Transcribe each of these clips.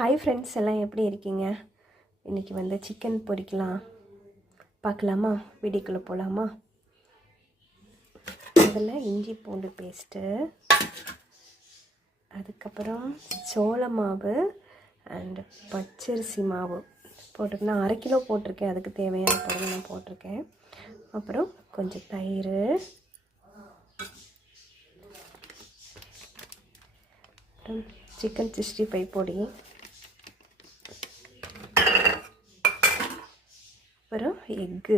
Hi friends, எல்லாம் எப்படி இருக்கீங்க? இன்றைக்கி வந்து சிக்கன் பொரிக்கலாம். பார்க்கலாமா? வீடியோக்குள்ளே போகலாமா? அதில் இஞ்சி பூண்டு பேஸ்ட்டு, அதுக்கப்புறம் சோள மாவு அண்டு பச்சரிசி மாவு போட்டிருக்கேன். நான் 1/2 கிலோ போட்டிருக்கேன். அதுக்கு தேவையான பொருள் நான் போட்டிருக்கேன். அப்புறம் கொஞ்சம் தயிர், அப்புறம் சிக்கன் 65 பொடி, அப்புறம் எக்கு,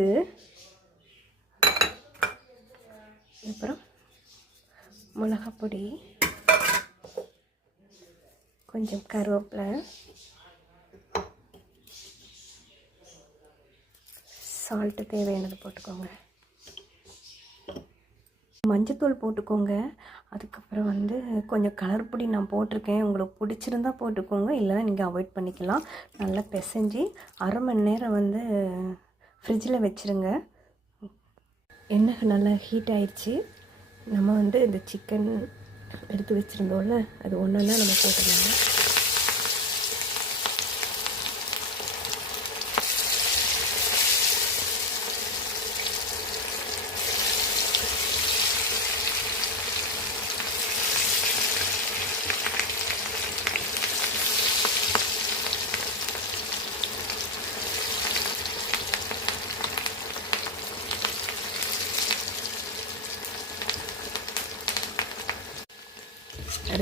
அப்புறம் மிளகாப்பொடி, கொஞ்சம் கருவேப்பிலை, சால்ட்டு தேவையானது போட்டுக்கோங்க. மஞ்சத்தூள் போட்டுக்கோங்க. அதுக்கப்புறம் வந்து கொஞ்சம் கலர் பொடி நான் போட்டிருக்கேன். உங்களுக்கு பிடிச்சிருந்தா போட்டுக்கோங்க, இல்லைன்னா நீங்கள் அவாய்ட் பண்ணிக்கலாம். நல்லா பிசைஞ்சு 1/2 மணி நேரம் வந்து ஃப்ரிட்ஜில் வச்சுருங்க. எண்ணெய் நல்லா ஹீட் ஆயிடுச்சு. நம்ம வந்து இந்த சிக்கன் எடுத்து வச்சுருந்தோம்ல, அது ஒன்றா நம்ம போட்டுடலாங்க.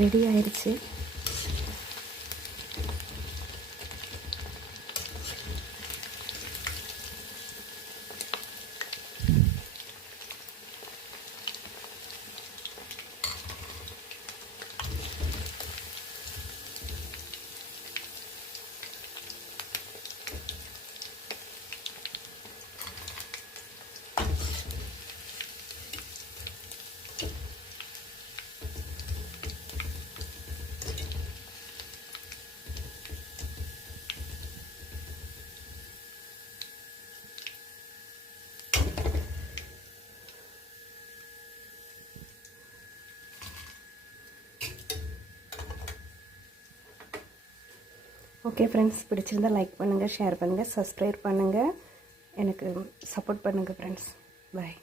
ரெடி ஆயிடுச்சு. ஓகே ஃப்ரெண்ட்ஸ், பிடிச்சிருந்தால் லைக் பண்ணுங்கள், ஷேர் பண்ணுங்கள், சப்ஸ்கிரைப் பண்ணுங்கள், எனக்கு சப்போர்ட் பண்ணுங்கள் ஃப்ரெண்ட்ஸ். பாய்.